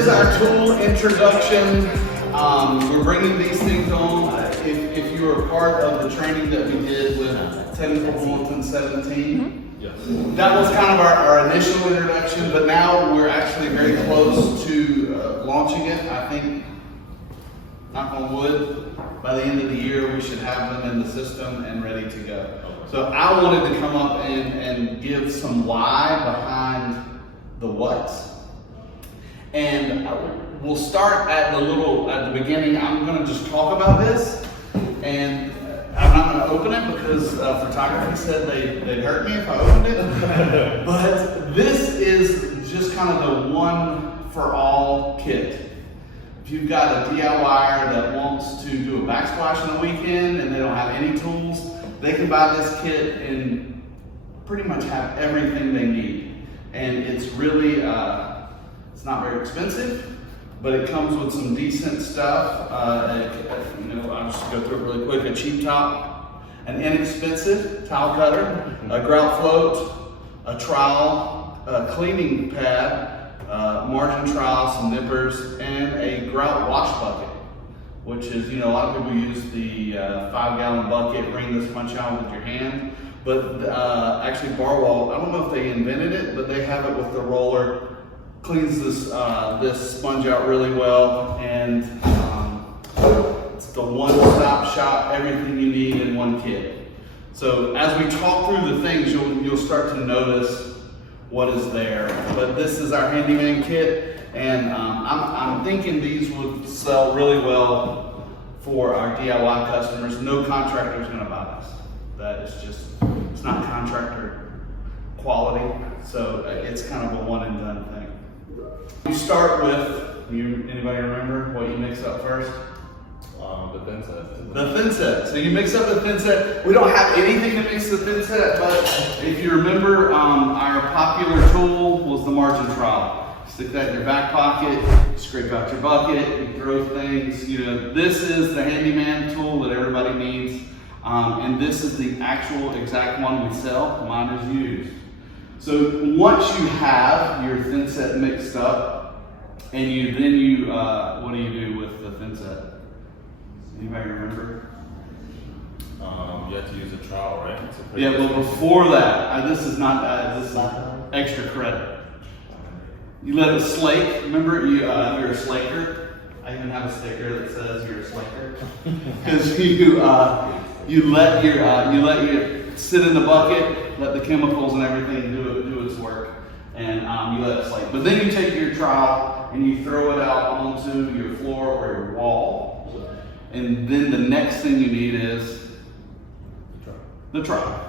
is our tool introduction. We're bringing these things on. If you were part of the training that we did with Technical Bulletin 17, yes. That was kind of our initial introduction, but now we're actually very close to launching it. I think, knock on wood, by the end of the year we should have them in the system and ready to go. So I wanted to come up and give some why behind the what. And we'll start at the beginning. I'm going to just talk about this, and I'm not going to open it because photography said they'd hurt me if I opened it. But this is just kind of the one for all kit. If you've got a DIYer that wants to do a backsplash on the weekend and they don't have any tools, they can buy this kit and pretty much have everything they need. And it's really, it's not very expensive, but it comes with some decent stuff. I'll just go through it really quick. A cheap top, an inexpensive tile cutter, a grout float, a trowel, a cleaning pad, margin trowel, some nippers, and a grout wash bucket, which is, a lot of people use the 5-gallon bucket, wring the sponge out with your hand. But actually Barwell, I don't know if they invented it, but they have it with the roller. Cleans this sponge out really well, and it's the one-stop shop, everything you need in one kit. So as we talk through the things, you'll start to notice what is there. But this is our Handyman Kit, and I'm thinking these would sell really well for our DIY customers. No contractor is going to buy this. That is just, it's not contractor quality, so it's kind of a one and done thing. You start with, anybody remember what you mix up first? The thin set. The thin set. So you mix up the thin set. We don't have anything to mix the thin set, but if you remember, our popular tool was the margin trowel. Stick that in your back pocket, scrape out your bucket, you throw things. This is the handyman tool that everybody needs. And this is the actual exact one we sell. Mine is used. So once you have your thin set mixed up, and what do you do with the thin set? Anybody remember? You have to use a trowel, right? Yeah, well before that, this is extra credit. You let it slake. Remember, you're a slaker. I even have a sticker that says you're a slaker because you let your sit in the bucket, let the chemicals and everything do its work, and you let it slake. But then you take your trowel and you throw it out onto your floor or your wall, and then the next thing you need is the trowel.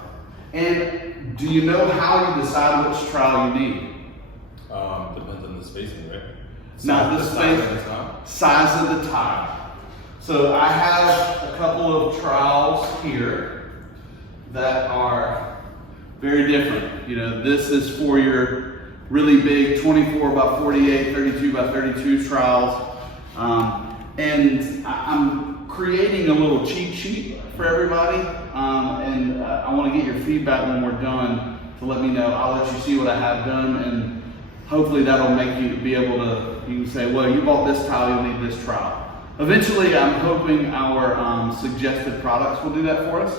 And do you know how you decide which trowel you need? Depends on the spacing, right? Not the space, size of the tile. So I have a couple of trowels here that are very different. This is for your really big 24 by 48, 32 by 32 trowels. And I'm creating a little cheat sheet for everybody. And I want to get your feedback when we're done to let me know. I'll let you see what I have done, and hopefully that'll make you be able to, you can say, well, you bought this tile, you'll need this trowel. Eventually, I'm hoping our suggested products will do that for us.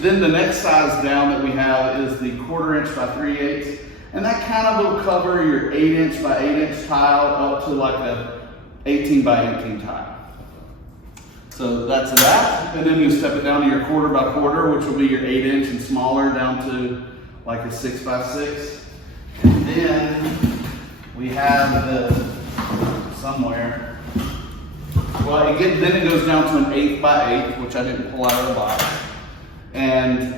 Then the next size down that we have is the 1/4 inch by 3/8, and that kind of will cover your 8 inch by 8 inch tile up to like a 18 by 18 tile. So that's that, and then you step it down to your 1/4 by 1/4, which will be your 8 inch and smaller, down to like a 6 by 6. And then we have somewhere. Well, then it goes down to an 8 by 8, which I didn't pull out of the box. And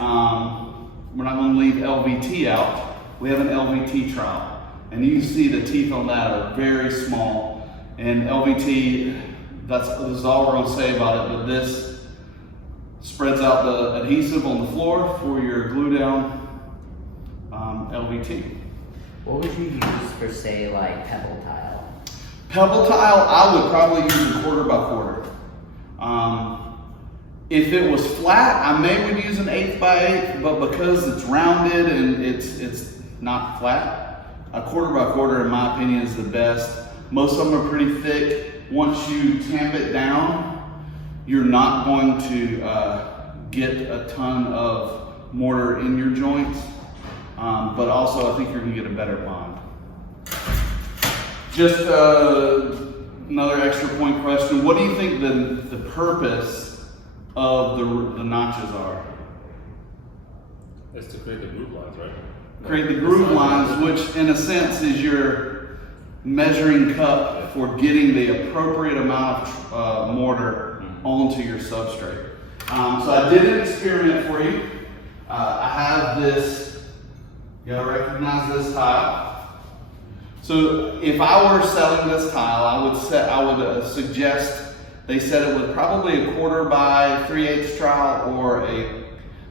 we're not going to leave LVT out. We have an LVT trowel. And you can see the teeth on that are very small. And LVT, this is all we're going to say about it, but this spreads out the adhesive on the floor for your glue down LVT. What would you use for, say, like pebble tile? Pebble tile, I would probably use a 1/4 by 1/4. If it was flat, I would use an 8 by 8, but because it's rounded and it's not flat, a 1/4 by 1/4, in my opinion, is the best. Most of them are pretty thick. Once you tamp it down, you're not going to get a ton of mortar in your joints, but also I think you're going to get a better bond. Just another extra point question. What do you think the purpose of the notches are? It's to create the groove lines, right? Create the groove lines, which in a sense is your measuring cup for getting the appropriate amount of mortar onto your substrate. So I did an experiment for you. I have this, you gotta recognize this tile. So if I were selling this tile, I would suggest they said it was probably a 1/4 by 3/8 trowel or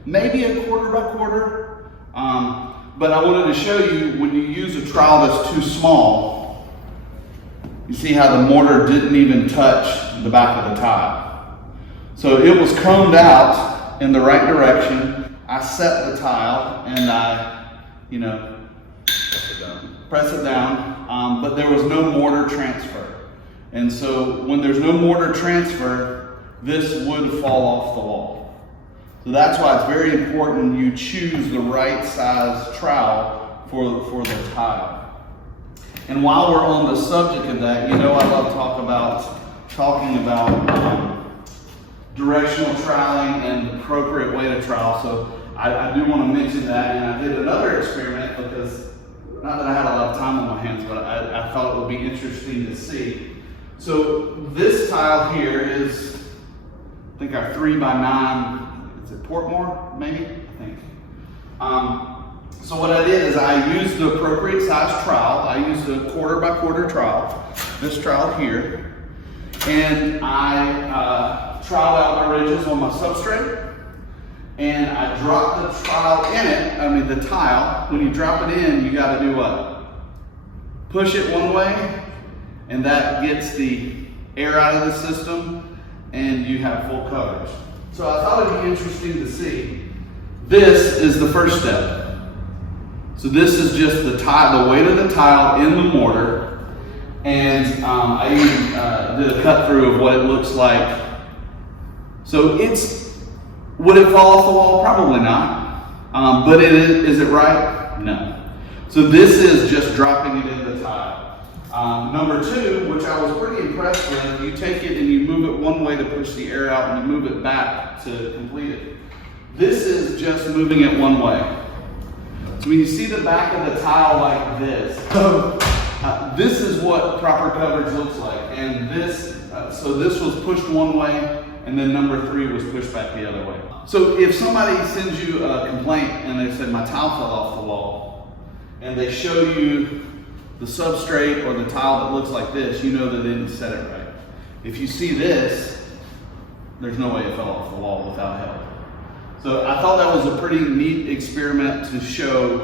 maybe a 1/4 by 1/4. But I wanted to show you when you use a trowel that's too small, you see how the mortar didn't even touch the back of the tile. So it was combed out in the right direction. I set the tile and I, press it down, but there was no mortar transfer. And so when there's no mortar transfer, this would fall off the wall. So that's why it's very important you choose the right size trowel for the tile. And while we're on the subject of that, I love talking about directional troweling and the appropriate way to trowel. So I do want to mention that, and I did another experiment because not that I had a lot of time on my hands, but I thought it would be interesting to see. So this tile here is, I think our 3x9, is it Portmore, maybe? I think. So what I did is I used the appropriate size trowel. I used a 1/4 by 1/4 trowel, this trowel here, and I troweled out my ridges on my substrate, and I dropped the trowel in it, the tile. When you drop it in, you gotta do what? Push it one way, and that gets the air out of the system, and you have full coverage. So I thought it'd be interesting to see. This is the first step. So this is just the weight of the tile in the mortar, and I even did a cut through of what it looks like. So would it fall off the wall? Probably not. But is it right? No. So this is just dropping it in the tile. Number 2, which I was pretty impressed with, you take it and you move it one way to push the air out, and you move it back to complete it. This is just moving it one way. So when you see the back of the tile like this, this is what proper coverage looks like. And so this was pushed one way, and then number 3 was pushed back the other way. So if somebody sends you a complaint and they said my tile fell off the wall, and they show you the substrate or the tile that looks like this, you know that they didn't set it right. If you see this, there's no way it fell off the wall without help. So I thought that was a pretty neat experiment to show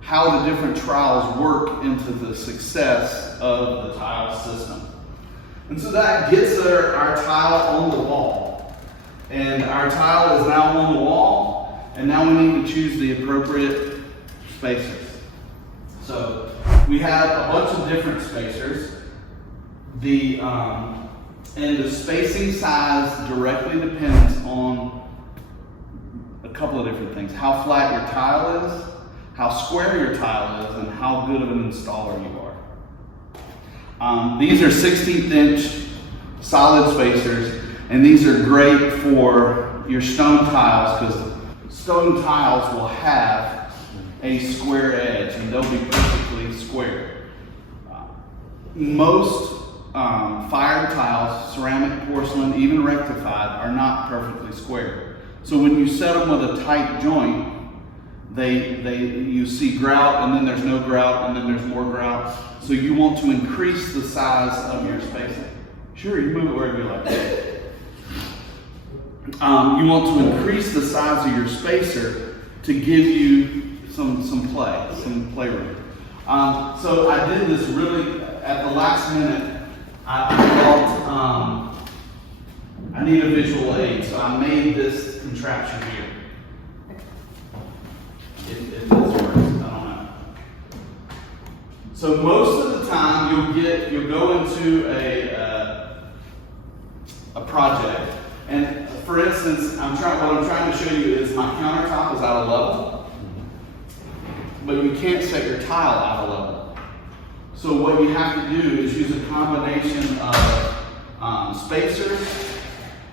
how the different trowels work into the success of the tile system. And so that gets our tile on the wall. And our tile is now on the wall, and now we need to choose the appropriate spacers. So we have a bunch of different spacers. And the spacing size directly depends on a couple of different things. How flat your tile is, how square your tile is, and how good of an installer you are. These are 16th inch solid spacers, and these are great for your stone tiles because stone tiles will have a square edge and they'll be perfectly square. Most fired tiles, ceramic, porcelain, even rectified, are not perfectly square. So when you set them with a tight joint, you see grout, and then there's no grout, and then there's more grout. So you want to increase the size of your spacing. Sure, you move it wherever you like. You want to increase the size of your spacer to give you some play room. So I did this really at the last minute. I thought I need a visual aid, so I made this contraption here. If this works, I don't know. So most of the the time you'll go into a project, and for instance, what I'm trying to show you is my countertop is out of level, but you can't set your tile out of level. So what you have to do is use a combination of spacers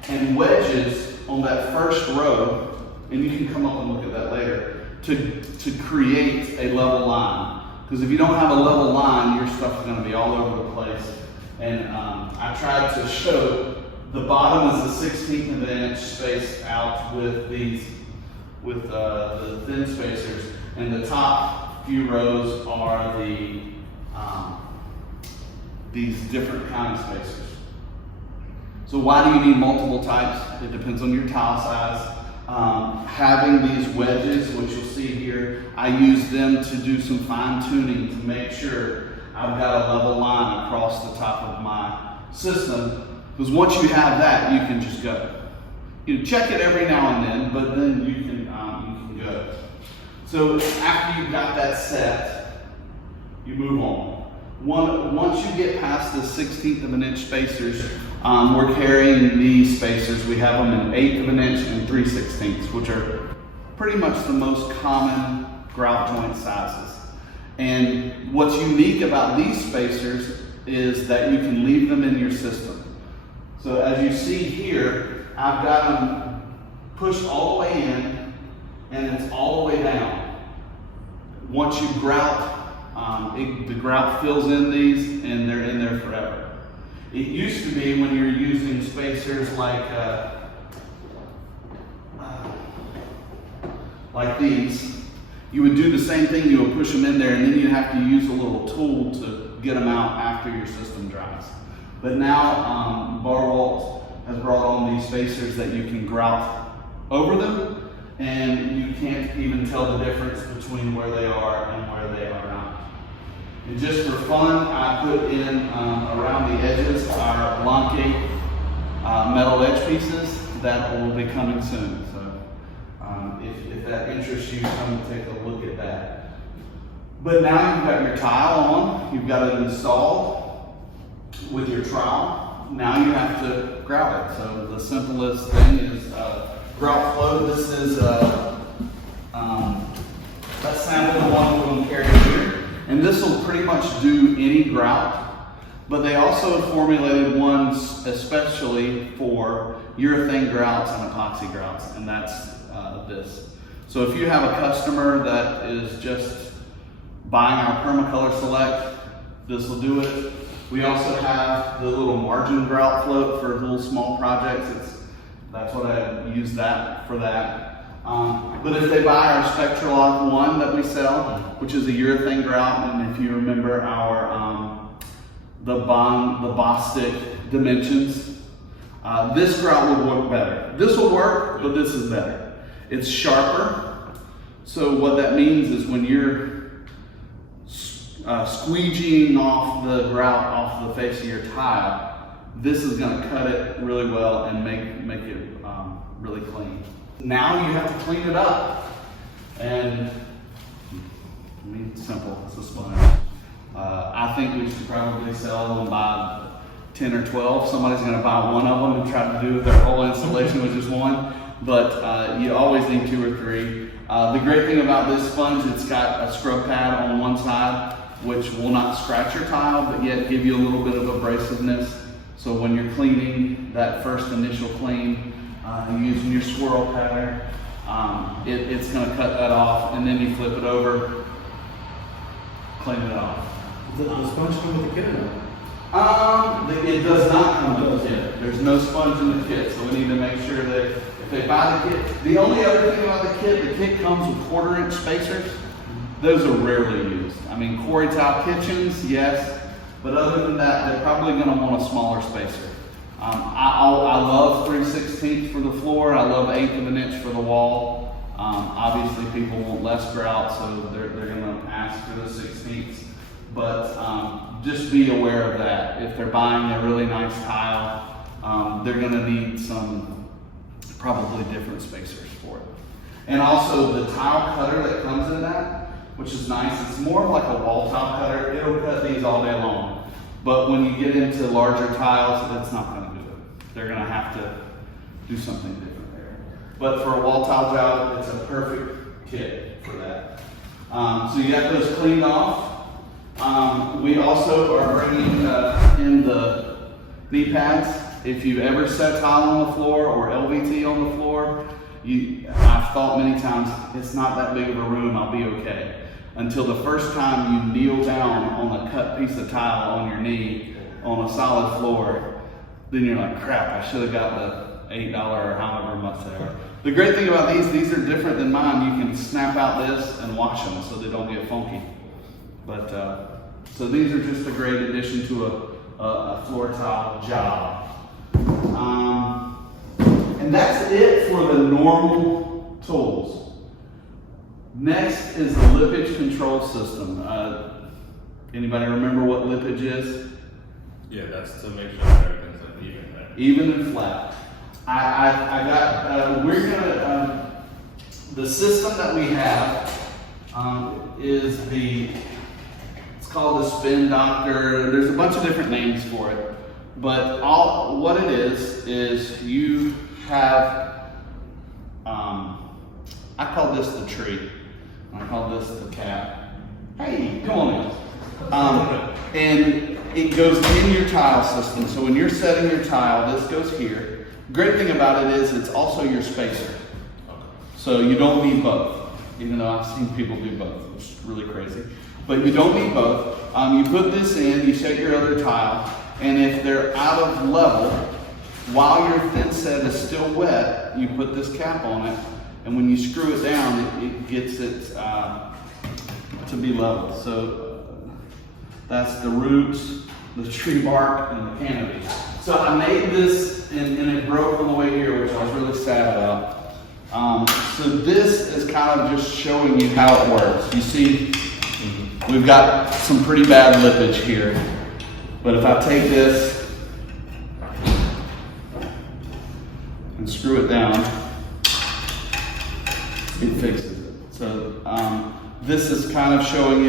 and wedges on that first row, and you can come up and look at that later, to create a level line. Because if you don't have a level line, your stuff is going to be all over the place. And I tried to show the bottom is a 1/16 of an inch spaced out with the thin spacers, and the top few rows are these different kind of spacers. So why do you need multiple types? It depends on your tile size. Having these wedges, which you'll see here, I use them to do some fine tuning to make sure I've got a level line across the top of my system. Because once you have that, you can just go. You check it every now and then, but then you can go. So after you've got that set, you move on. Once you get past the 1/16 of an inch spacers, we're carrying these spacers. We have them in 1/8 of an inch and 3/16, which are pretty much the most common grout joint sizes. And what's unique about these spacers is that you can leave them in your system. So as you see here, I've got them pushed all the way in, and it's all the way down. Once you grout, the grout fills in these, and they're in there forever. It used to be when you're using spacers like these, you would do the same thing. You would push them in there, and then you'd have to use a little tool to get them out after your system dries. But now Barwalt has brought on these spacers that you can grout over them, and you can't even tell the difference between where they are and where they are not. And just for fun, I put in around the edges our Blanque metal edge pieces that will be coming soon. So if that interests you, come and take a look at that. But now you've got your tile on, you've got it installed with your trowel. Now you have to grout it. So the simplest thing is Grout Float. This is let's sample the one we're going to carry here. And this will pretty much do any grout, but they also have formulated ones especially for urethane grouts and epoxy grouts, and that's this. So if you have a customer that is just buying our Permacolor Select, this will do it. We also have the little margin Grout Float for little small projects. That's what I use that for that. But if they buy our Spectralock 1 that we sell, which is a urethane grout, and if you remember our the Bostic dimensions, this grout would work better. This will work, but this is better. It's sharper. So what that means is when you're squeegeeing off the grout off the face of your tile, this is going to cut it really well and make it really clean. Now you have to clean it up, and I mean, simple, it's a sponge. I think we should probably sell them by 10 or 12. Somebody's going to buy one of them and try to do their whole installation with just one, but you always need 2 or 3. The great thing about this sponge, it's got a scrub pad on one side, which will not scratch your tile, but yet give you a little bit of abrasiveness. So when you're cleaning that first initial clean, using your swirl pattern, it's going to cut that off, and then you flip it over, clean it off. Does the sponge come with the kit or no? It does not come with the kit. There's no sponge in the kit, so we need to make sure that if they buy the kit. The only other thing about the kit comes with 1/4-inch spacers. Those are rarely used. I mean, quarry tile kitchens, yes, but other than that, they're probably going to want a smaller spacer. I love 3/16 for the floor. I love 1/8 of an inch for the wall. Obviously, people want less grout, so they're going to ask for the 16ths. But just be aware of that. If they're buying a really nice tile, they're going to need some probably different spacers for it. And also the tile cutter that comes in that, which is nice. It's more like a wall tile cutter. It'll cut these all day long. But when you get into larger tiles, it's not gonna do it. They're gonna have to do something different there. But for a wall tile job, it's a perfect kit for that. So you got those cleaned off. We also are bringing in the knee pads. If you've ever set tile on the floor or LVT on the floor, I've thought many times, it's not that big of a room, I'll be okay. Until the first time you kneel down on a cut piece of tile on your knee on a solid floor, then you're like, crap, I should have got the $8 or however much they are. The great thing about these are different than mine. You can snap out this and wash them so they don't get funky. But, so these are just a great addition to a floor tile job. And that's it for the normal tools. Next is the lippage control system. Anybody remember what lippage is? Yeah, that's to make sure that everything's like even, right? Even and flat. The system that we have is it's called the Spin Doctor. There's a bunch of different names for it. But what it is you have, I call this the tree. I call this the cap. Hey, come on in. And it goes in your tile system. So when you're setting your tile, this goes here. Great thing about it is it's also your spacer. So you don't need both, even though I've seen people do both, which is really crazy. But you don't need both. You put this in, you set your other tile, and if they're out of level, while your thin set is still wet, you put this cap on it, and when you screw it down, it gets it to be level. So that's the roots, the tree bark, and the canopy. So I made this, and it broke on the way here, which I was really sad about. So this is kind of just showing you how it works. You see, we've got some pretty bad lippage here. But if I take this and screw it down, it fixes it. So this is kind of showing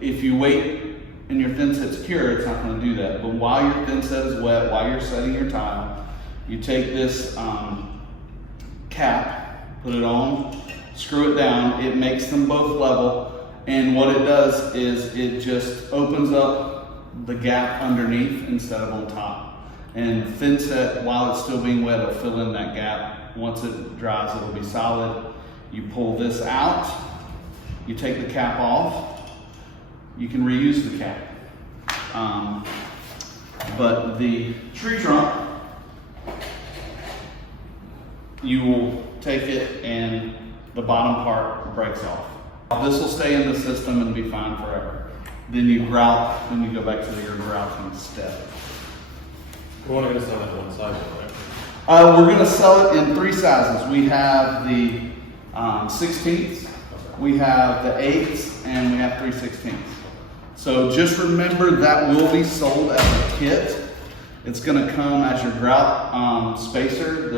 if you wait and your thin set's cure, it's not going to do that. But while your thin set is wet, while you're setting your tile, you take this cap, put it on, screw it down, it makes them both level, and what it does is it just opens up the gap underneath instead of on top. And thin set, while it's still being wet, it'll fill in that gap. Once it dries, it'll be solid. You pull this out, you take the cap off, you can reuse the cap. But the tree trunk, you will take it and the bottom part breaks off. This will stay in the system and be fine forever. Then you grout when you go back to your grouting step. We're only going to sell that one size, right? We're going to sell it in 3 sizes. We have the 16ths, we have the 8ths, and we have 3/16ths. So just remember that will be sold as a kit. It's going to come as your grout spacer,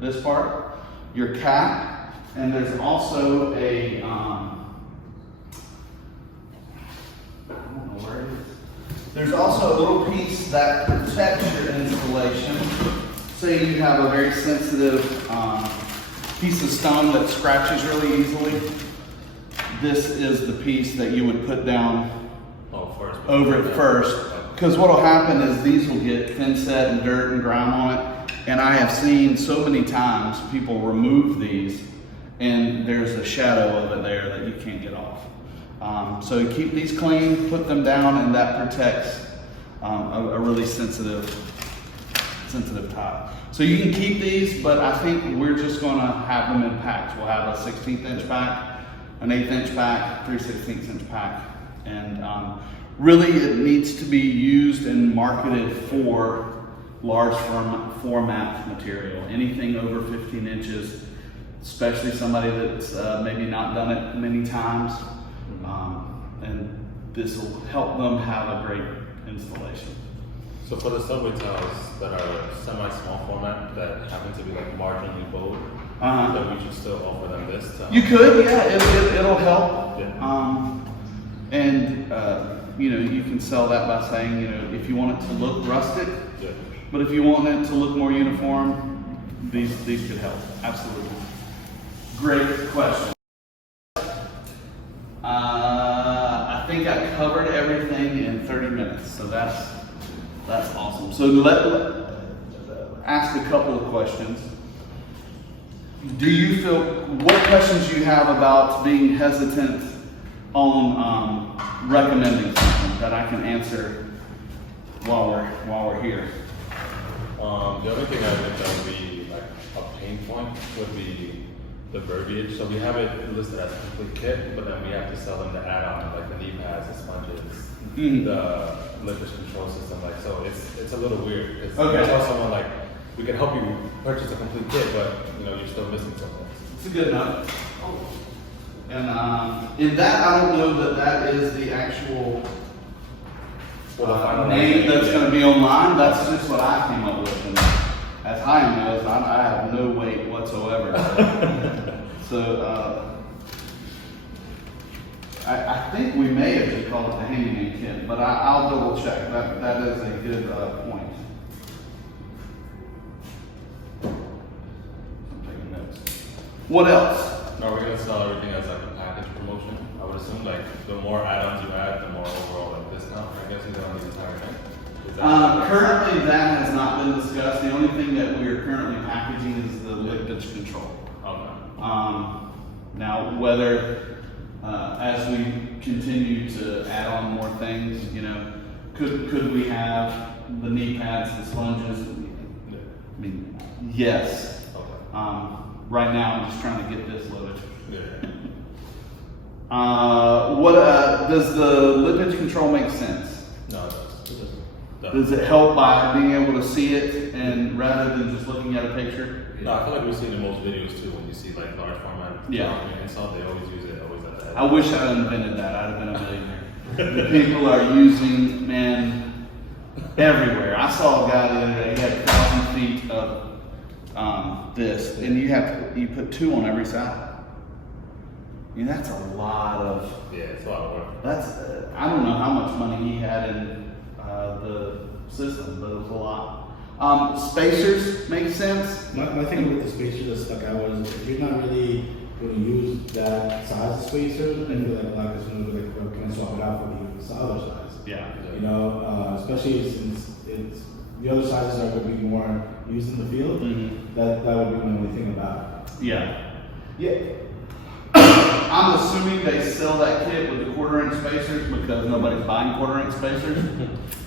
this part, your cap, and there's also a there's also a little piece that protects your installation. Say you have a very sensitive piece of stone that scratches really easily. This is the piece that you would put down over it first. Because what will happen is these will get thin set and dirt and grime on it. And I have seen so many times people remove these and there's a shadow of it there that you can't get off. So you keep these clean, put them down, and that protects a really sensitive tile. So you can keep these, but I think we're just going to have them in packs. We'll have a 16th inch pack, an 1/8 inch pack, 3/16 inch pack, and really it needs to be used and marketed for large format material. Anything over 15 inches, especially somebody that's maybe not done it many times. And this will help them have a great installation. So for the subway tiles that are semi-small format that happen to be like marginally bold, that we should still offer them this. You could, yeah, it'll help. Yeah. And you know, you can sell that by saying, you know, if you want it to look rustic, Yeah. but if you want it to look more uniform, these could help. Absolutely. Great question. I think I covered everything in 30 minutes, so that's awesome. So ask a couple of questions. Do you feel, what questions do you have about being hesitant on recommending something that I can answer while we're here? The other thing I think that would be like a pain point would be the verbiage. So we have it listed as a complete kit, but then we have to sell them the add-on, like the knee pads, the sponges, the lippage control system. Like, so it's a little weird. It's, Okay. You tell someone like, we can help you purchase a complete kit, but you know you're still missing something. It's a good enough. And in that, I don't know that is the actual name that's going to be online. That's just what I came up with. And as Chaim knows, I have no weight whatsoever. So I think we may have just called it the Handyman Kit, but I'll double check. That is a good point. I'm taking notes. What else? Are we gonna sell everything as like a package promotion? I would assume like the more add-ons you add, the more overall like discount. I guess you get on the entire thing. Is that Currently, that has not been discussed. The only thing that we are currently packaging is the lippage control. okay. Now, whether as we continue to add on more things, you know, could we have the knee pads and sponges? I mean, yes. Okay. Right now, I'm just trying to get this loaded. Yeah. What does the lippage control make sense? No, it does. Does it help by being able to see it and rather than just looking at a picture? No, I feel like we see it in most videos too. When you see like large format, install, they always use it always at the head. I wish I had invented that. I'd have been a millionaire. The people are using, man, everywhere. I saw a guy the other day. He had 1,000 feet of this, and you put 2 on every side. I mean, that's a lot of. Yeah, it's a lot of work. That's I don't know how much money he had in the system, but it was a lot. Spacers make sense. My thing with the spacer that stuck out was if you're not really going to use that size of spacer, I feel like a lot of customers will be like, well, can I swap it out for the other size? Yeah. You know, especially since it's the other sizes are going to be more used in the field. That would be the only thing about it. Yeah. Yeah. I'm assuming they sell that kit with the 1/4-inch spacers because nobody's buying 1/4-inch spacers,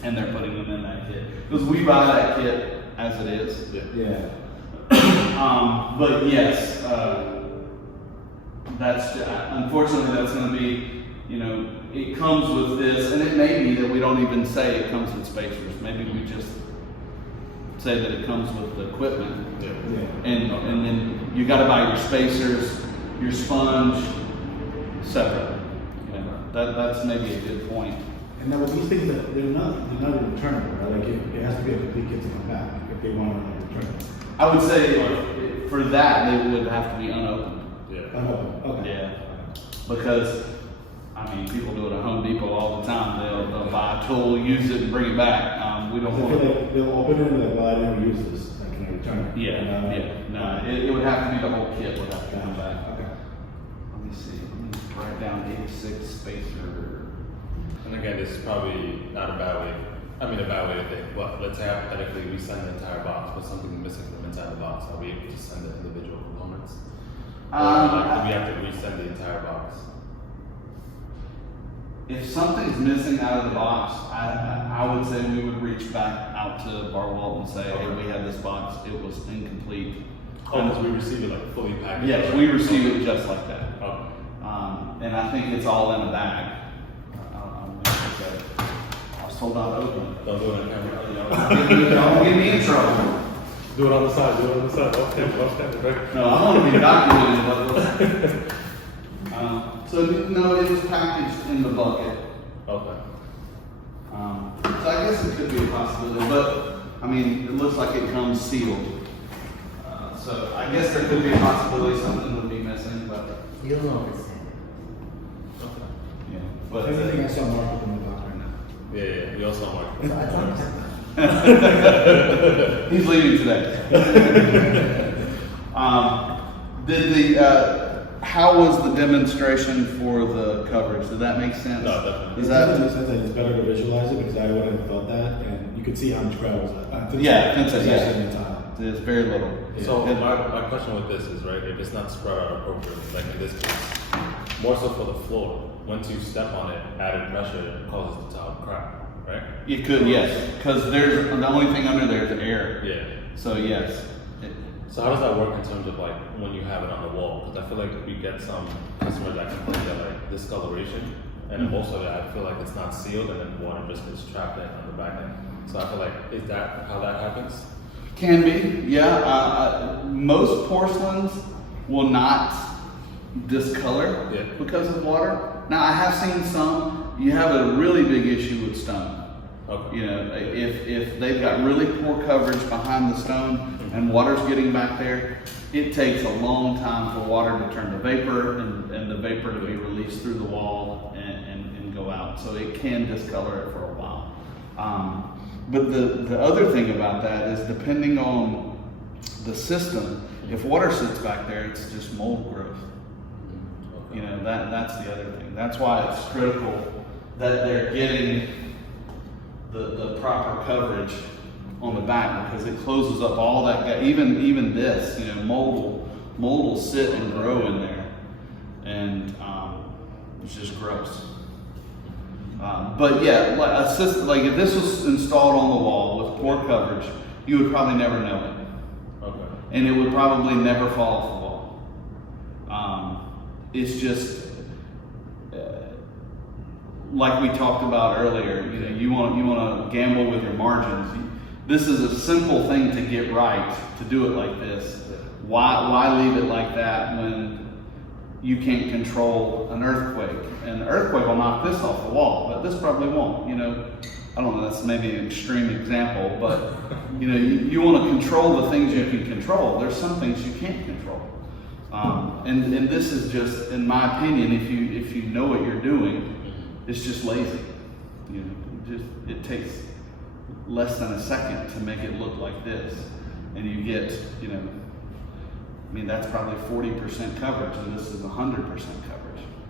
and they're putting them in that kit. Because we buy that kit as it is. Yeah. But yes, that's unfortunately that's going to be, you know, it comes with this, and it may be that we don't even say it comes with spacers. Maybe we just say that it comes with the equipment. Yeah. And then you got to buy your spacers, your sponge separate. You know, that's maybe a good point. And now with these things, that they're not returnable, right? Like it has to be a complete kit to come back if they want to return it. I would say for that they would have to be unopened. Yeah. Okay. Yeah, because I mean people do it at Home Depot all the time. They'll buy a tool, use it, and bring it back. We don't I want. feel like they'll open it and like, well, I never use this. I can return it. Yeah. No, it would have to be the whole kit would have to come back. Okay. Let me see. Let me write down 86 spacer. And again, this is probably not a bad way. I mean, a bad way to think. Well, let's say hypothetically we send the entire box, but something's missing from inside the box. Are we able to send the individual components? Or like, do we have to resend the entire box? If something's missing out of the box, I would say we would reach back out to Barwell and say, hey, we had this box, it was incomplete. Because we receive it like fully packaged. Yes, we receive it just like that. Okay. And I think it's all in a bag. I was told not to open it. Don't do it on camera. Don't get me in trouble. Do it on the side. Do it on the side. Off camera, right? No, I want to be documented. So no, it was packaged in the bucket. Okay. So I guess it could be a possibility, but I mean, it looks like it comes sealed. So I guess there could be a possibility something would be missing, but, You'll understand. yeah. But, Everything I saw marked in the dock right now. Yeah, we also want. So I thought he's leaving today. How was the demonstration for the coverage? Did that make sense? No, definitely. Is It doesn't that? make sense, like, it's better to visualize it because I wouldn't have thought that, and you could see how much gravel was left. Yeah, fence it, yeah. Especially in the tile. There's very little. So my question with this is, right, if it's not spread out appropriately, like in this case, more so for the floor, once you step on it, added pressure causes the tile to crack, right? It could, yes, because there's, the only thing under there is air. Yeah. So yes. So how does that work in terms of like when you have it on the wall? Because I feel like we get some customers that complain that like discoloration, and also I feel like it's not sealed and then water just gets trapped in on the back end. So I feel like, is that how that happens? Can be, yeah. Most porcelains will not discolor Yeah. because of water. Now I have seen some. You have a really big issue with stone. Okay. You know, if they've got really poor coverage behind the stone and water's getting back there, it takes a long time for water to turn to vapor and the vapor to be released through the wall and go out. So it can discolor it for a while. But the other thing about that is depending on the system, if water sits back there, it's just mold growth. You know, that's the other thing. That's why it's critical that they're getting the proper coverage on the back, because it closes up all that, even this, you know, mold will sit and grow in there, and it's just gross. But yeah, like if this was installed on the wall with poor coverage, you would probably never know it. Okay. And it would probably never fall off the wall. It's just like we talked about earlier. You know, you want to gamble with your margins. This is a simple thing to get right, to do it like this. Why leave it like that when you can't control an earthquake? And an earthquake will knock this off the wall, but this probably won't. You know, I don't know. That's maybe an extreme example, but you know, you want to control the things you can control. There's some things you can't control. And this is just, in my opinion, if you know what you're doing, it's just lazy. You know, it takes less than a second to make it look like this, and you get, you know, I mean, that's probably 40% coverage, and this is 100% coverage.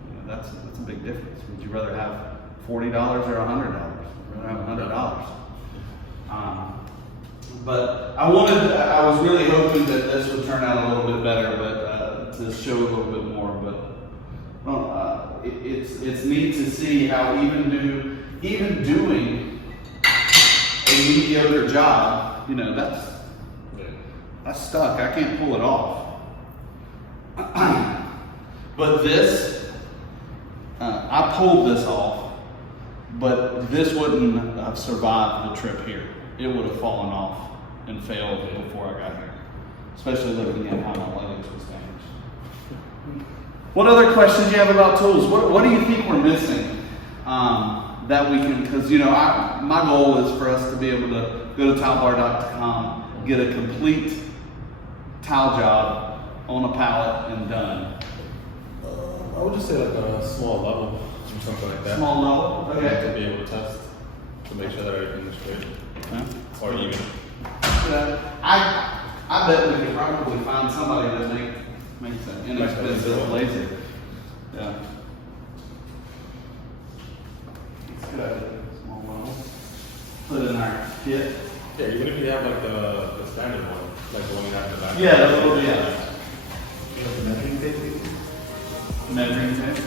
You know, that's a big difference. Would you rather have $40 or $100? I'd rather have $100. But I was really hoping that this would turn out a little bit better, but to show a little bit more. But it's neat to see how even doing a mediocre job, you know, that's stuck. I can't pull it off. But this, I pulled this off, but this wouldn't have survived the trip here. It would have fallen off and failed before I got here, especially looking at how my luggage was damaged. What other questions do you have about tools? What do you think we're missing that we can, because you know, my goal is for us to be able to go to TileBar.com, get a complete tile job on a pallet and done. I would just say like a small level or something like that. Small level? Okay. Okay. To be able to test, to make sure that everything is straight or even. I bet we could probably find somebody that makes an inexpensive laser. Yeah. It's good. Small level. Put in our kit. Yeah, even if you have like the standard one, like the one you have in the back. Yeah, that's what we have. You have the measuring tape? Measuring tape.